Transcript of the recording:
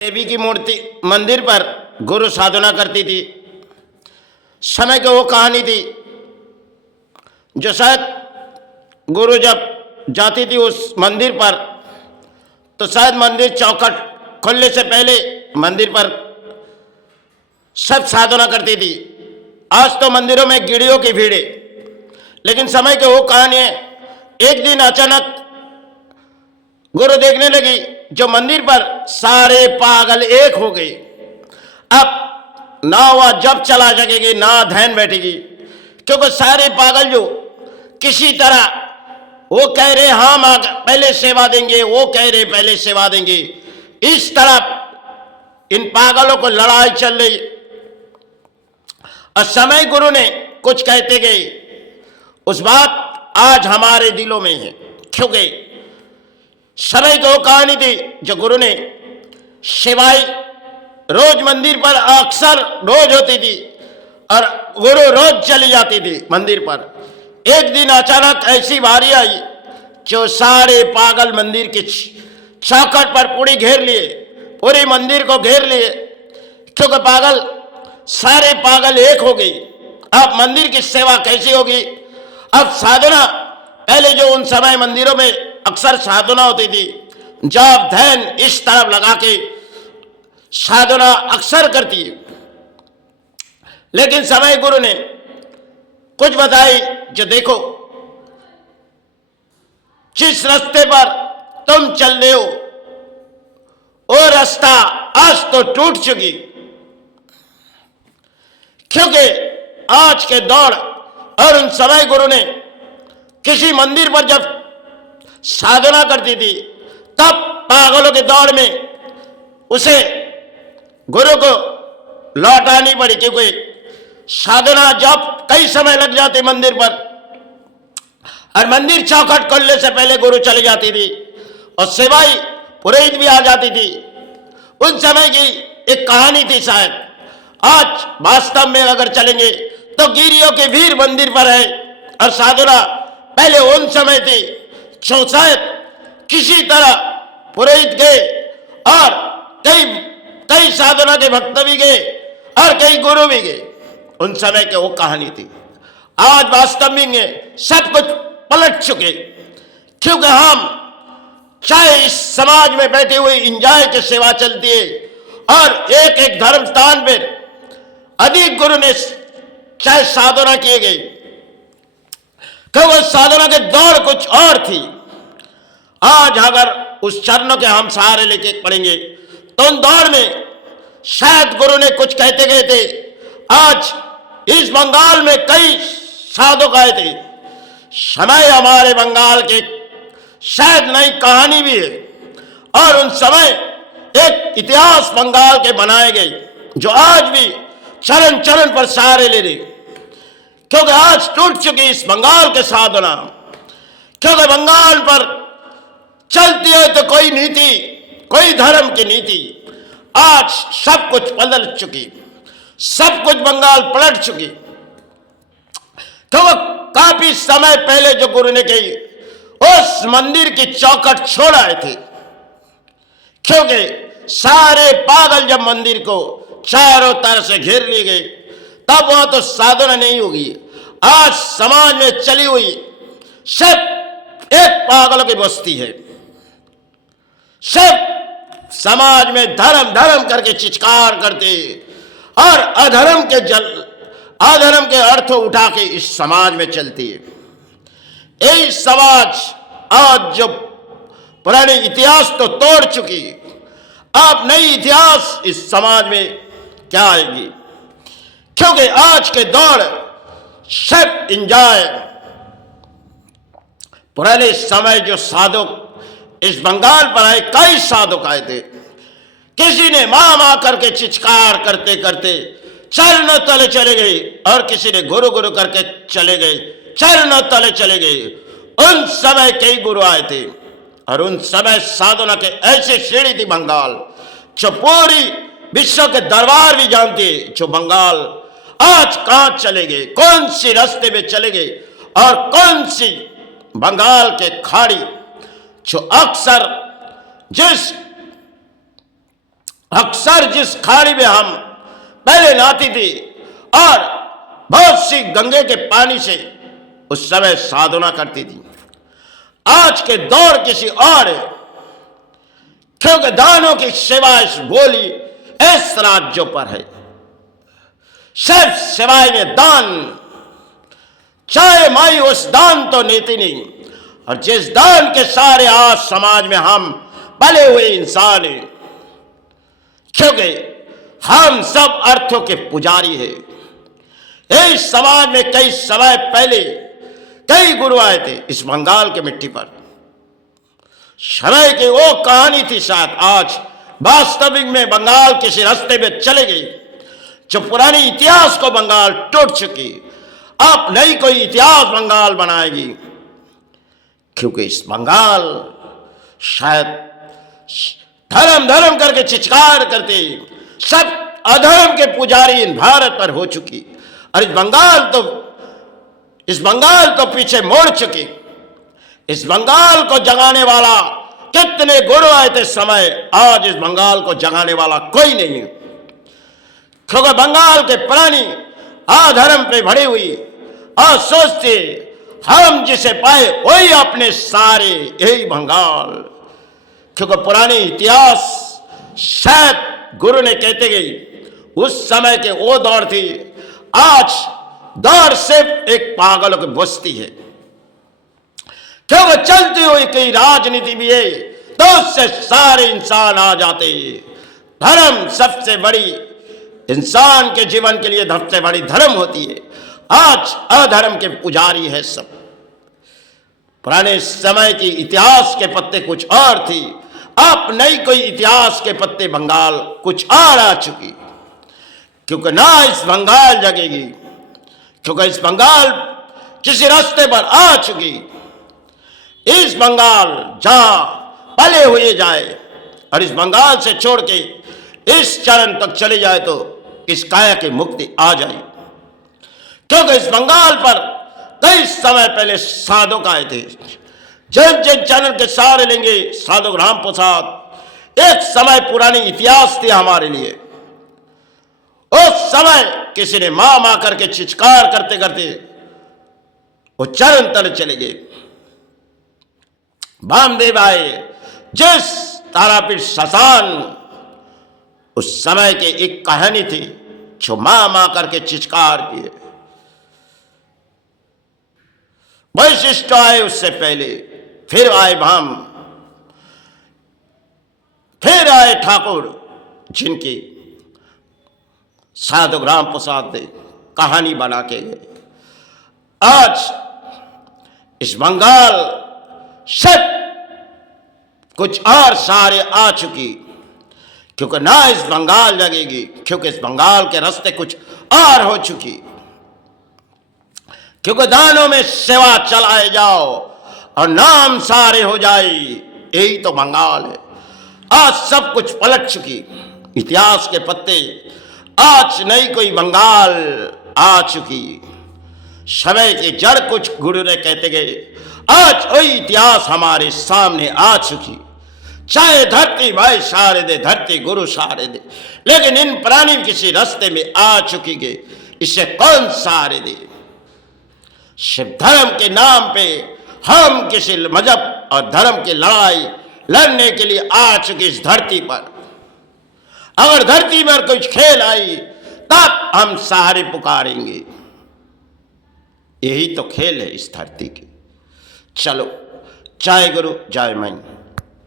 देवी की मूर्ति मंदिर पर गुरु साधना करती थी। समय की वो कहानी थी जो शायद गुरु जब जाती थी उस मंदिर पर तो शायद मंदिर चौखट खुलने से पहले मंदिर पर सब साधना करती थी। आज तो मंदिरों में गिड़ियों की भीड़ है, लेकिन समय की वो कहानी है। एक दिन अचानक गुरु देखने लगी जो मंदिर पर सारे पागल एक हो गए। अब ना वह जब चला सकेगी ना ध्यान बैठेगी, क्योंकि सारे पागल जो किसी तरह वो कह रहे हम पहले सेवा देंगे, वो कह रहे पहले सेवा देंगे। इस तरह इन पागलों को लड़ाई चल रही और समय गुरु ने कुछ कहते गए। उस बात आज हमारे दिलों में है, क्योंकि समय की वो कहानी थी जो गुरु ने सेवाई रोज मंदिर पर अक्सर रोज होती थी और गुरु रोज चली जाती थी मंदिर पर। एक दिन अचानक ऐसी बारी आई जो सारे पागल मंदिर के चौखट पर पूरी घेर लिए, पूरी मंदिर को घेर लिए, क्योंकि पागल सारे पागल एक हो गई। अब मंदिर की सेवा कैसी होगी? अब साधना पहले जो उन समय मंदिरों में अक्सर साधना होती थी, जब ध्यान इस तरफ लगा के साधना अक्सर करती है, लेकिन समय गुरु ने कुछ बताई जो देखो जिस रास्ते पर तुम चल रहे हो वो रास्ता आज तो टूट चुकी, क्योंकि आज के दौड़ और उन समय गुरु ने किसी मंदिर पर जब साधना करती थी तब पागलों के दौड़ में उसे गुरु को लौटानी पड़ी, क्योंकि साधना जब कई समय लग जाते मंदिर पर और मंदिर चौखट खोलने से पहले गुरु चली जाती थी और सेवाई पुरोहित भी आ जाती थी। उन समय की एक कहानी थी। शायद आज वास्तव में अगर चलेंगे तो गिरियों के वीर मंदिर पर है और साधना पहले उन समय थी जो शायद किसी तरह पुरोहित गए और कई साधना के भक्त भी गए और कई गुरु भी गए। उन समय के वो कहानी थी। आज वास्तव में सब कुछ पलट चुके, क्योंकि हम चाहे इस समाज में बैठे हुए इंजॉय की सेवा चलती है और एक एक धर्म स्थान पर अधिक गुरु ने चाहे साधना किए गए, क्योंकि साधना के दौड़ कुछ और थी। आज अगर उस चरणों के हम सहारे लेके पढ़ेंगे तो उन दौड़ में शायद गुरु ने कुछ कहते गए थे। आज इस बंगाल में कई साधु आए थे। समय हमारे बंगाल के शायद नई कहानी भी है और उन समय एक इतिहास बंगाल के बनाए गए जो आज भी चरण चरण पर सहारे ले रहे, क्योंकि आज टूट चुकी इस बंगाल के साधना। क्योंकि बंगाल पर चलती है तो कोई नीति, कोई धर्म की नीति, आज सब कुछ बदल चुकी, सब कुछ बंगाल पलट चुकी। तो वो काफी समय पहले जो गुरु ने कही उस मंदिर की चौखट छोड़ आए थे, क्योंकि सारे पागल जब मंदिर को चारों तरफ से घेर लिए गए तब वहां तो साधना नहीं होगी। आज समाज में चली हुई सब एक पागलों की बस्ती है। सब समाज में धर्म धर्म करके चित्कार करते और अधर्म के अर्थ उठा के इस समाज में चलती है। यही समाज आज जो पुराने इतिहास तो तोड़ चुकी, अब नई इतिहास इस समाज में क्या आएगी? क्योंकि आज के दौड़ सब इंजॉय पुराने समय जो साधु इस बंगाल पर आए, कई साधु आए थे। किसी ने मां मां करके चित्कार करते करते चरणों तले चले गए और किसी ने गुरु गुरु करके चले गए, चरणों तले चले गए। उन समय कई गुरु आए थे और उन समय साधना के ऐसे सीढ़ी थी बंगाल जो पूरी विश्व के दरबार भी जानते, जो बंगाल आज कहां चले गए, कौन सी रास्ते में चले गए और कौन सी बंगाल के खाड़ी जो अक्सर जिस अक्सर जिस खाड़ी में हम पहले नहाती थी और बहुत सी गंगे के पानी से उस समय साधना करती थी, आज के दौर किसी और है, क्योंकि दानों की सेवा इस बोली इस राज्यों पर है। सिर्फ सिवाय में दान, चाहे माई उस दान तो नीति नहीं, और जिस दान के सारे आज समाज में हम पले हुए इंसान हैं, क्योंकि हम सब अर्थों के पुजारी हैं। इस समाज में कई समय पहले कई गुरु आए थे इस बंगाल के मिट्टी पर। समय की वो कहानी थी, शायद आज वास्तविक में बंगाल किसी रास्ते में चले गई, जो पुरानी इतिहास को बंगाल टूट चुकी, अब नई कोई इतिहास बंगाल बनाएगी, क्योंकि इस बंगाल शायद धर्म धर्म करके चित्कार करते सब अधर्म के पुजारी इन भारत पर हो चुकी, और इस बंगाल तो पीछे मोड़ चुकी। इस बंगाल को जगाने वाला कितने गुरु आए थे समय, आज इस बंगाल को जगाने वाला कोई नहीं है, क्योंकि बंगाल के प्राणी अधर्म पे भरी हुई और सोचते हम जिसे पाए वही अपने सारे, यही बंगाल। क्योंकि पुराने इतिहास शायद गुरु ने कहते गई, उस समय के वो दौर थी, आज दौर सिर्फ एक पागलों की बस्ती है। क्योंकि चलती हुई कई राजनीति भी है तो उससे सारे इंसान आ जाते हैं। धर्म सबसे बड़ी, इंसान के जीवन के लिए सबसे बड़ी धर्म होती है, आज अधर्म के पुजारी है सब। पुराने समय की इतिहास के पत्ते कुछ और थी, अब नई कोई इतिहास के पत्ते बंगाल कुछ और आ चुकी, क्योंकि ना इस बंगाल जगेगी, क्योंकि इस बंगाल किसी रास्ते पर आ चुकी। इस बंगाल जहां पले हुए जाए और इस बंगाल से छोड़ के इस चरण तक चले जाए तो इस काया की मुक्ति आ जाए, क्योंकि इस बंगाल पर कई समय पहले साधक आए थे। जिन जिन चरण के सहारे लेंगे साधक राम प्रसाद, एक समय पुरानी इतिहास थी हमारे लिए। उस समय किसी ने मां मां करके चित्कार करते करते वो चरण तले चले गए। वामदेव आए, जिस तारापीठ शसान, उस समय के एक कहानी थी जो मां मां करके चित्कार किए। वैशिष्ट आए उससे पहले, फिर आए भाम, फिर आए ठाकुर, जिनकी साधु राम प्रसाद ने कहानी बना के गए। आज इस बंगाल सब कुछ और सारे आ चुकी, क्योंकि ना इस बंगाल जगेगी, क्योंकि इस बंगाल के रास्ते कुछ और हो चुकी। क्योंकि दानों में सेवा चलाए जाओ और नाम सारे हो जाए, यही तो बंगाल है। आज सब कुछ पलट चुकी, इतिहास के पत्ते, आज नई कोई बंगाल आ चुकी। समय की जड़ कुछ गुरु ने कहते गए, आज वही इतिहास हमारे सामने आ चुकी। चाहे धरती भाई सहारे दे, धरती गुरु सहारे दे, लेकिन इन प्राणी किसी रास्ते में आ चुकी के इसे कौन सहारे दे। शिव धर्म के नाम पे हम किसी मजहब और धर्म की लड़ाई लड़ने के लिए आ चुकी इस धरती पर। अगर धरती पर कुछ खेल आई तब हम सहारे पुकारेंगे, यही तो खेल है इस धरती की। चलो, जय गुरु जय माई।